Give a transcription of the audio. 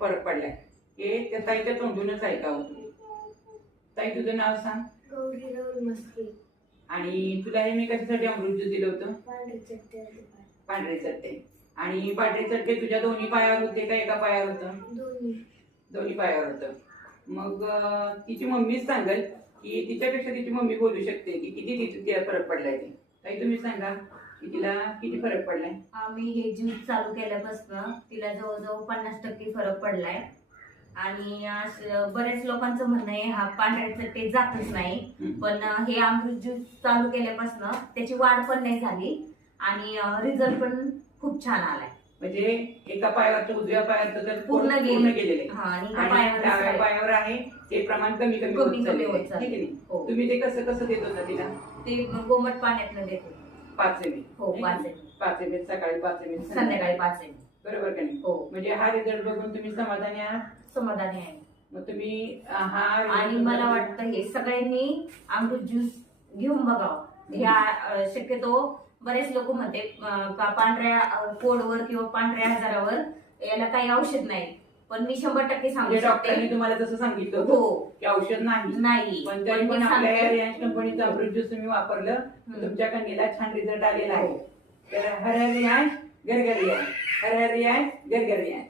फरक पडलाय हे त्या ताईच्या तोंडूनच ऐकावं. ताई तुझं नाव सांग. गौरी राहुल मस्के. आणि तुला हे मी कशासाठी अमृत ज्यूस दिलं होतं? पांढरे चट्टे. पांढरे चट्टे. आणि पांढरे चट्टे तुझ्या दोन्ही पायावर होते का एका पायावर होतं? दोन्ही पायावर होतं. मग तिची मम्मीच सांगेल की तिच्यापेक्षा तिची मम्मी बोलू शकते की किती तिला फरक पडलाय ते. ताई तुम्ही सांगा की तिला किती फरक पडलाय? आम्ही हे ज्यूस चालू केल्यापासून तिला जवळजवळ 50% फरक पडलाय. आणि बऱ्याच लोकांचं म्हणणं आहे हा पांढऱ्या चट्टे जातच नाही, पण हे अमृत ज्यूस चालू केल्यापासून त्याची वाढ पण नाही झाली आणि रिझल्ट पण खूप छान आलाय. म्हणजे एका पायावर उजव्या पायावर तर पूर्ण गेलेले आणि डाव्या पायावर आहे ते प्रमाण कमी कमी होत चाललंय. ठीक आहे नाही? तुम्ही ते कसं कसं देत होता तिला? ते कोमट पाण्यातनं देतो. 5 ml. हो 5 ml सकाळी, 5 ml संध्याकाळी 5 बरोबर का नाही? हो. म्हणजे हा रिझल्ट बघून तुम्ही समाधानी आहात? समाधानी आहे. मग तुम्ही हा आणि मला वाटतं हे सगळ्यांनी अमृत ज्यूस घेऊन बघावं. ह्या शक्यतो बरेच लोक म्हणते पांढऱ्या पोडवर किंवा पांढऱ्या आजारावर याला काही औषध नाही, पण मी 100% सांगू डॉक्टरांनी तुम्हाला तसं सांगितलं हो की औषध नाही, पण तरी पण आपल्या रिलायन्स कंपनीचं अमृत ज्यूस तुम्ही वापरलं तुमच्या कन्येला छान रिझल्ट आलेला आहे. तर हर हर रियाज गरगर रियाज, हर हर रियाज गरगर रियाज.